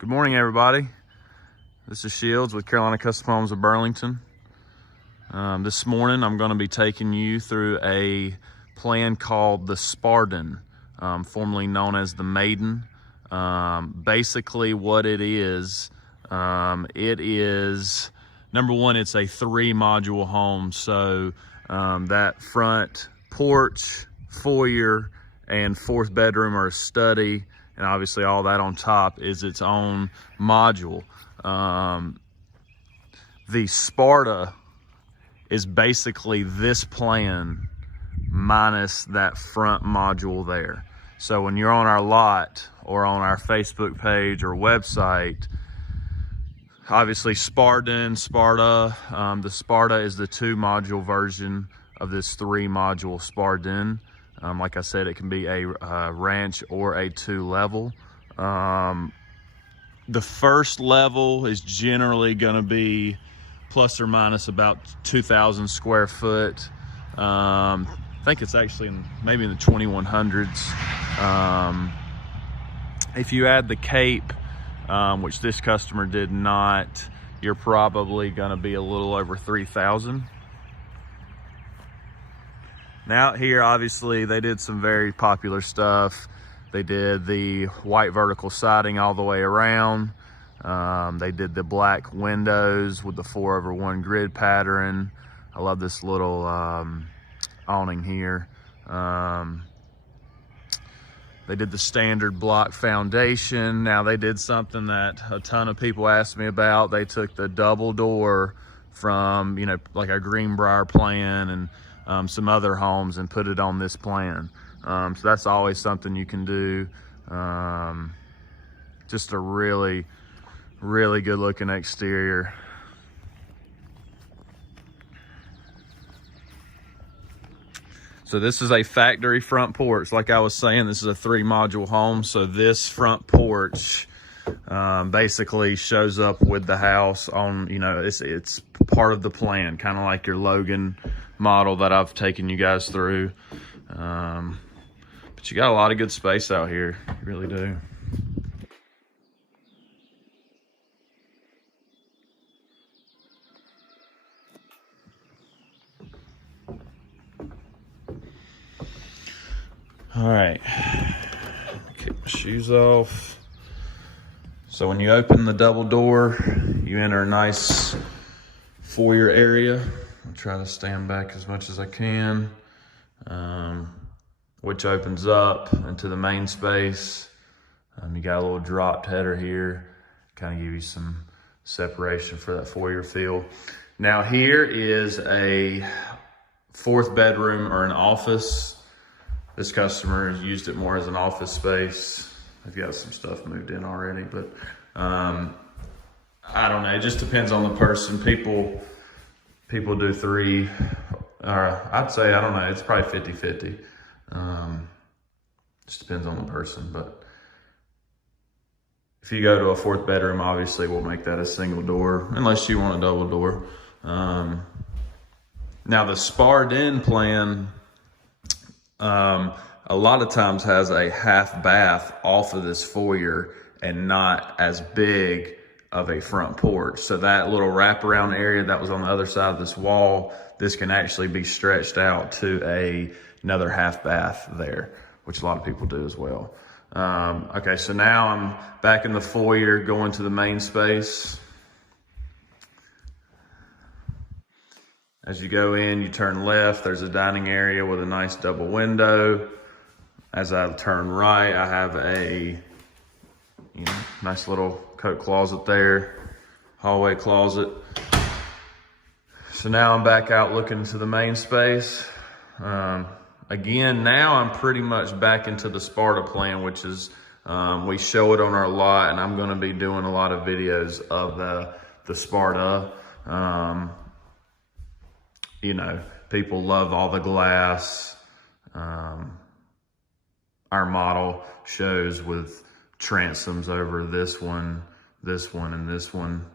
Good morning, everybody. This is Shields with Carolina Custom Homes of Burlington. This morning, I'm going to be taking you through a plan called the Spartan, formerly known as the Maiden. Basically, what it is, number one, it's a 3-module home. So that front porch, foyer, and 4th bedroom are a study, and obviously all that on top is its own module. The Sparta is basically this plan minus that front module there. So when you're on our lot or on our Facebook page or website, obviously Spartan, Sparta, the Sparta is the 2-module version of this 3-module Spartan. Like I said, it can be a ranch or a 2-level. The first level is generally going to be plus or minus about 2,000 square foot. I think it's actually maybe in the 2100s. If you add the cape, which this customer did not, you're probably going to be a little over 3,000. Now here, obviously, they did some very popular stuff. They did the white vertical siding all the way around. They did the black windows with the 4/1 grid pattern. I love this little awning here. They did the standard block foundation. Now they did something that a ton of people asked me about. They took the double door from, like our Greenbrier plan and some other homes and put it on this plan. So that's always something you can do. Just a really, really good looking exterior. So this is a factory front porch. Like I was saying, this is a 3-module home. So this front porch basically shows up with the house on, it's part of the plan, kind of like your Logan model that I've taken you guys through. But you got a lot of good space out here, you really do. All right, kick my shoes off. So when you open the double door, you enter a nice foyer area. I'll try to stand back as much as I can, which opens up into the main space. You got a little dropped header here, kind of give you some separation for that foyer feel. Now here is a 4th bedroom or an office. This customer has used it more as an office space. They've got some stuff moved in already, but I don't know. It just depends on the person. People do 3, or I'd say, I don't know, it's probably 50-50. Just depends on the person. But if you go to a 4th bedroom, obviously we'll make that a single door, unless you want a double door. Now the Spartan plan, a lot of times has a half bath off of this foyer and not as big of a front porch. So that little wraparound area that was on the other side of this wall, this can actually be stretched out to another half bath there, which a lot of people do as well. Okay, so now I'm back in the foyer going to the main space. As you go in, you turn left, there's a dining area with a nice double window. As I turn right, I have a nice little coat closet there, hallway closet. So now I'm back out looking to the main space. Again, now I'm pretty much back into the Sparta plan, which is, we show it on our lot, and I'm gonna be doing a lot of videos of the Sparta. People love all the glass. Our model shows with transoms over this one, and this one,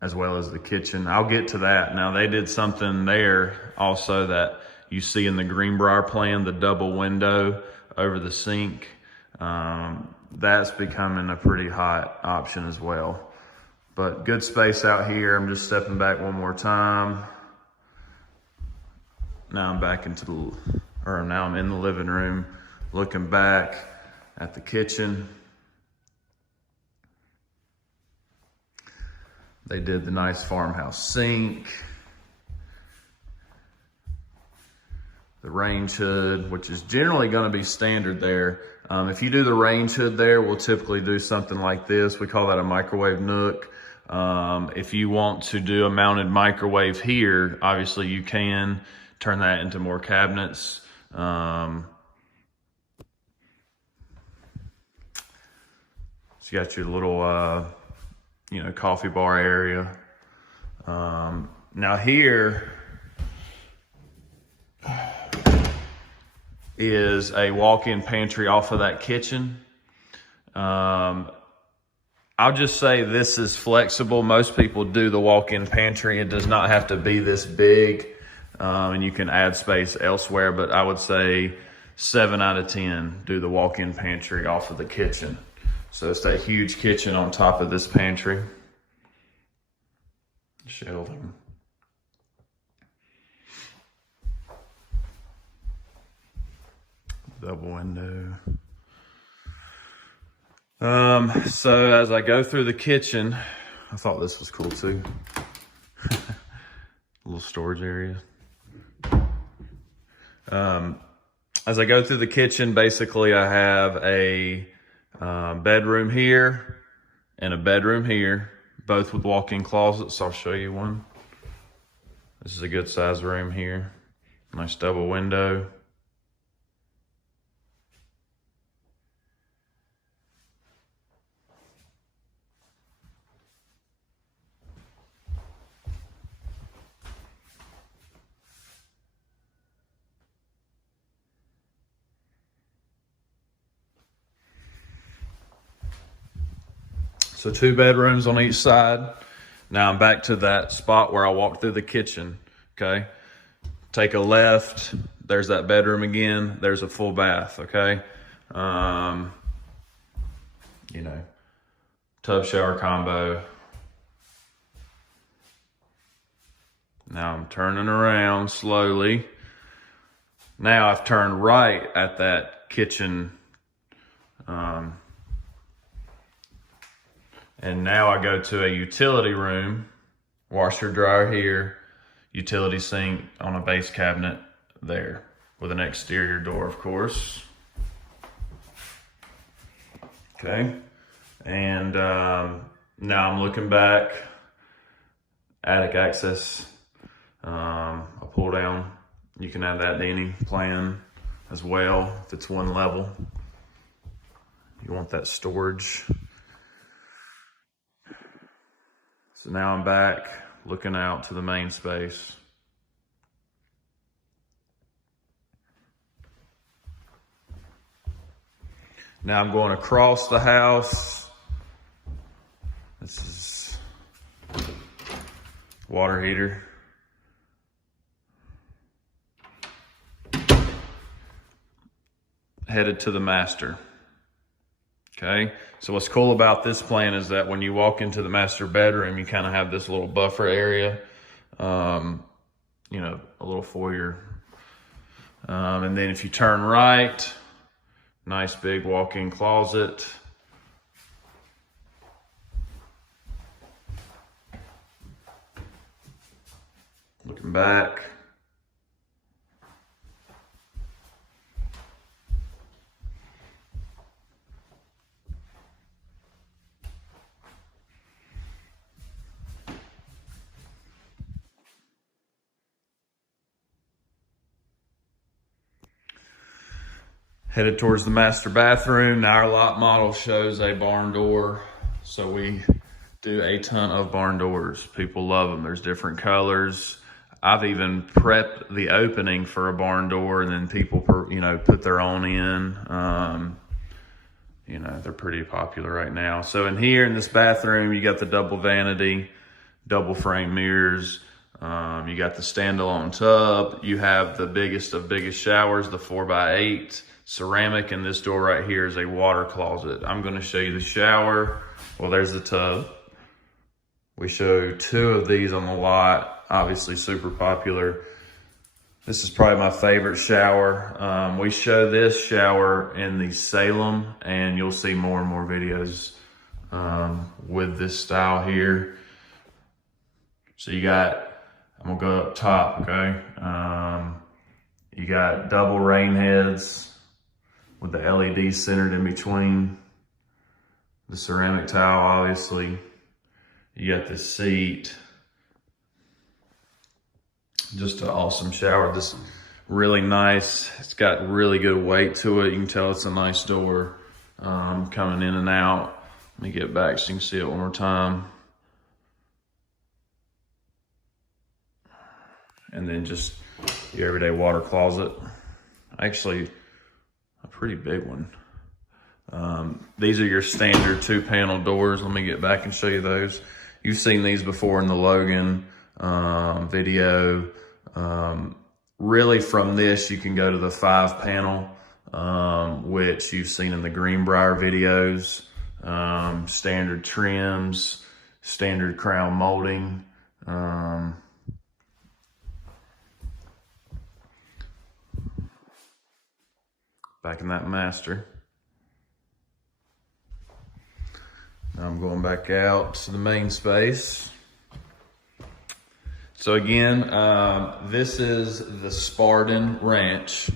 as well as the kitchen. I'll get to that. Now they did something there also that you see in the Greenbrier plan, the double window over the sink. that's becoming a pretty hot option as well. But good space out here. I'm just stepping back one more time. Now I'm back now I'm in the living room, looking back at the kitchen. They did the nice farmhouse sink, the range hood, which is generally going to be standard there. If you do the range hood there, we'll typically do something like this. We call that a microwave nook. If you want to do a mounted microwave here, obviously you can turn that into more cabinets. So you got your little, coffee bar area. Now here is a walk-in pantry off of that kitchen. I'll just say this is flexible. Most people do the walk-in pantry. It does not have to be this big, and you can add space elsewhere, but I would say 7 out of 10 do the walk-in pantry off of the kitchen. So it's that huge kitchen on top of this pantry. Shelving. Double window. So as I go through the kitchen, I thought this was cool too. A little storage area. As I go through the kitchen, basically I have a bedroom here and a bedroom here, both with walk-in closets. I'll show you one. This is a good size room here. Nice double window. So 2 bedrooms on each side. Now I'm back to that spot where I walked through the kitchen, okay? Take a left, there's that bedroom again, there's a full bath, okay? Tub shower combo. Now I'm turning around slowly. Now I've turned right at that kitchen, and now I go to a utility room, washer dryer here, utility sink on a base cabinet there with an exterior door, of course. Okay, and now I'm looking back, attic access, a pull down. You can add that to any plan as well if it's one level. You want that storage. So now I'm back looking out to the main space. Now I'm going across the house. This is water heater. Headed to the master. Okay, so what's cool about this plan is that when you walk into the master bedroom, you kind of have this little buffer area, a little foyer. And then if you turn right, nice big walk-in closet. Looking back. Headed towards the master bathroom. Now our lot model shows a barn door. So we do a ton of barn doors. People love them. There's different colors. I've even prepped the opening for a barn door, and then people, put their own in. They're pretty popular right now. So in here in this bathroom, you got the double vanity, double frame mirrors. You got the standalone tub. You have the biggest of biggest showers, the 4x8. ceramic, and this door right here is a water closet. I'm gonna show you the shower. Well, there's the tub. We show 2 of these on the lot, obviously super popular. This is probably my favorite shower. We show this shower in the Salem, and you'll see more and more videos with this style here. So you got, I'm gonna go up top, okay? You got double rain heads with the LED centered in between. The ceramic tile, obviously. You got the seat. Just an awesome shower. This really nice. It's got really good weight to it. You can tell it's a nice door coming in and out. Let me get back so you can see it one more time. And then just your everyday water closet. Actually, a pretty big one. These are your standard 2-panel doors. Let me get back and show you those. You've seen these before in the Logan video. Really from this, you can go to the 5-panel, which you've seen in the Greenbrier videos. Standard trims, standard crown molding. Back in that master. Now I'm going back out to the main space. So again, this is the Spartan Ranch.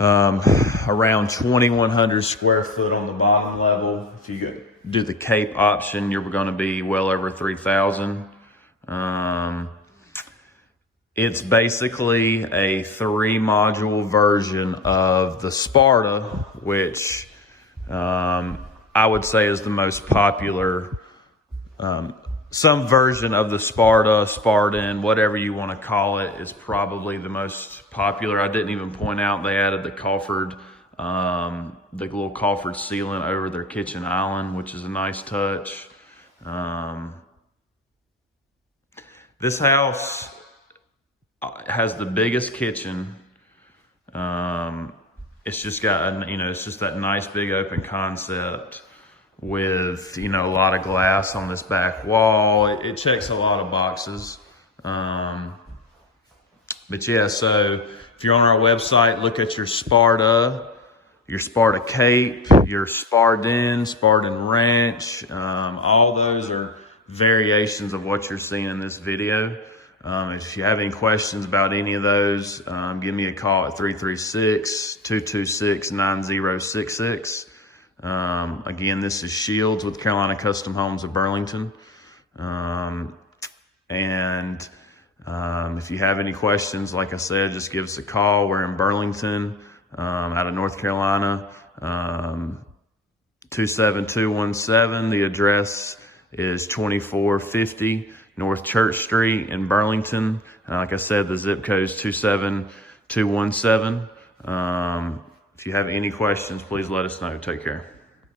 Around 2,100 square foot on the bottom level. If you do the cape option, you're gonna be well over 3,000. It's basically a 3-module version of the Sparta, which I would say is the most popular. Some version of the Sparta, Spartan, whatever you want to call it, is probably the most popular. I didn't even point out they added the coffered, the little coffered ceiling over their kitchen island, which is a nice touch. This house has the biggest kitchen. It's just got, it's just that nice big open concept with, a lot of glass on this back wall. It checks a lot of boxes. But yeah, so if you're on our website, look at your Sparta Cape, your Spartan Ranch. All those are variations of what you're seeing in this video. If you have any questions about any of those, give me a call at 336-226-9066. Again, this is Shields with Carolina Custom Homes of Burlington. If you have any questions, like I said, just give us a call. We're in Burlington, out of North Carolina, 27217. The address is 2450 North Church Street in Burlington. Like I said, the zip code is 27217. If you have any questions, please let us know. Take care.